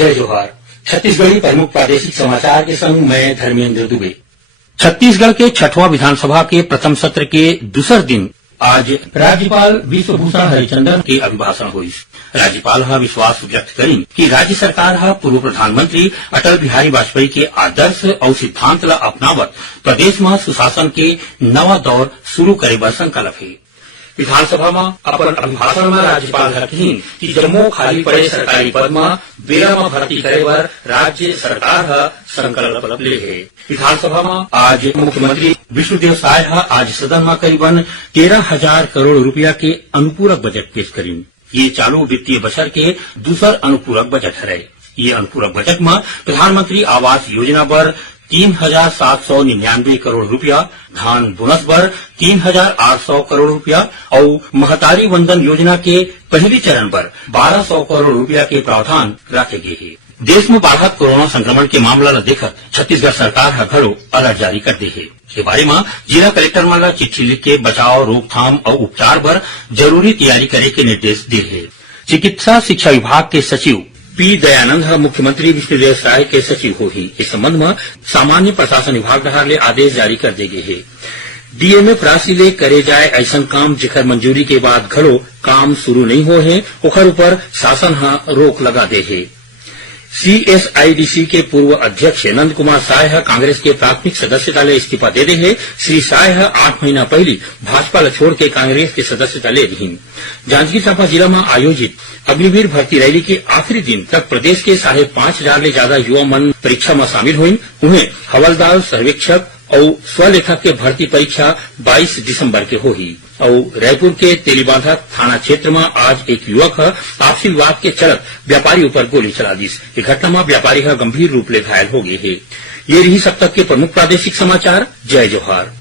जय जोहार। छत्तीसगढ़ी प्रमुख प्रादेशिक समाचार के संग मैं धर्मेंद्र दुबे। छत्तीसगढ़ के छठवां विधानसभा के प्रथम सत्र के दूसर दिन आज राज्यपाल विश्वभूषण हरिचंदन के अभिभाषण हुई। राज्यपाल विश्वास व्यक्त करी कि राज्य सरकार पूर्व प्रधानमंत्री अटल बिहारी वाजपेयी के आदर्श और सिद्धांत ला अपनावत प्रदेश में सुशासन के नवा दौर शुरू करे बर संकल्प है। विधानसभा में अपन अभिभाषण में राज्यपाल कही कि जम्मो खाली पड़े सरकारी पद में बेरा में भर्ती करे बर राज्य सरकार संकल्प ले है। विधानसभा में आज मुख्यमंत्री विष्णुदेव साय आज सदन में करीबन 13,000 करोड़ रुपया के अनुपूरक बजट पेश करी। ये चालू वित्तीय वर्ष के दूसर अनुपूरक बजट है। ये अनुपूरक बजट में प्रधानमंत्री आवास योजना पर 3,799 करोड़ रुपया, धान बोनस पर 3,800 करोड़ रुपया और महतारी वंदन योजना के पहले चरण पर 1,200 करोड़ रुपया के प्रावधान रखे गए हैं। देश में बढ़त कोरोना संक्रमण के मामला ला देखत छत्तीसगढ़ सरकार घड़ो अलर्ट जारी कर दे है। के बारे में जिला कलेक्टर मन ला चिट्ठी लिख के बचाव, रोकथाम और उपचार पर जरूरी तैयारी करे के निर्देश दे है। चिकित्सा शिक्षा विभाग के सचिव पी दयानंद मुख्यमंत्री विष्णुदेव साय के सचिव होही। इस संबंध में सामान्य प्रशासन विभाग द्वारा आदेश जारी कर दे गए है। डीएमएफ राशि ले करे जाए ऐसा काम जेकर मंजूरी के बाद घड़ो काम शुरू नहीं हो है, ओकर ऊपर शासन रोक लगा दे है। सीएसआईडीसी के पूर्व अध्यक्ष नंद कुमार साय कांग्रेस के प्राथमिक सदस्यता ले इस्तीफा दे रहे। श्री साय 8 महीना पहले भाजपा छोड़ के कांग्रेस की सदस्यता ले रही। जांजगीर चांपा जिला में आयोजित अग्निवीर भर्ती रैली के आखिरी दिन तक प्रदेश के 5,500 ले ज्यादा युवा मन परीक्षा में शामिल हुई। उन्हें हवलदार, सर्वेक्षक और स्वलेखक के भर्ती परीक्षा 22 दिसंबर के होगी। और रायपुर के तेलीबांधा थाना क्षेत्र में आज एक युवक आपसी विवाद के चलत व्यापारी ऊपर गोली चला दी। इस घटना में व्यापारी गंभीर रूप ले घायल हो गए है। ये रही सब तक के प्रमुख प्रादेशिक समाचार। जय जोहार।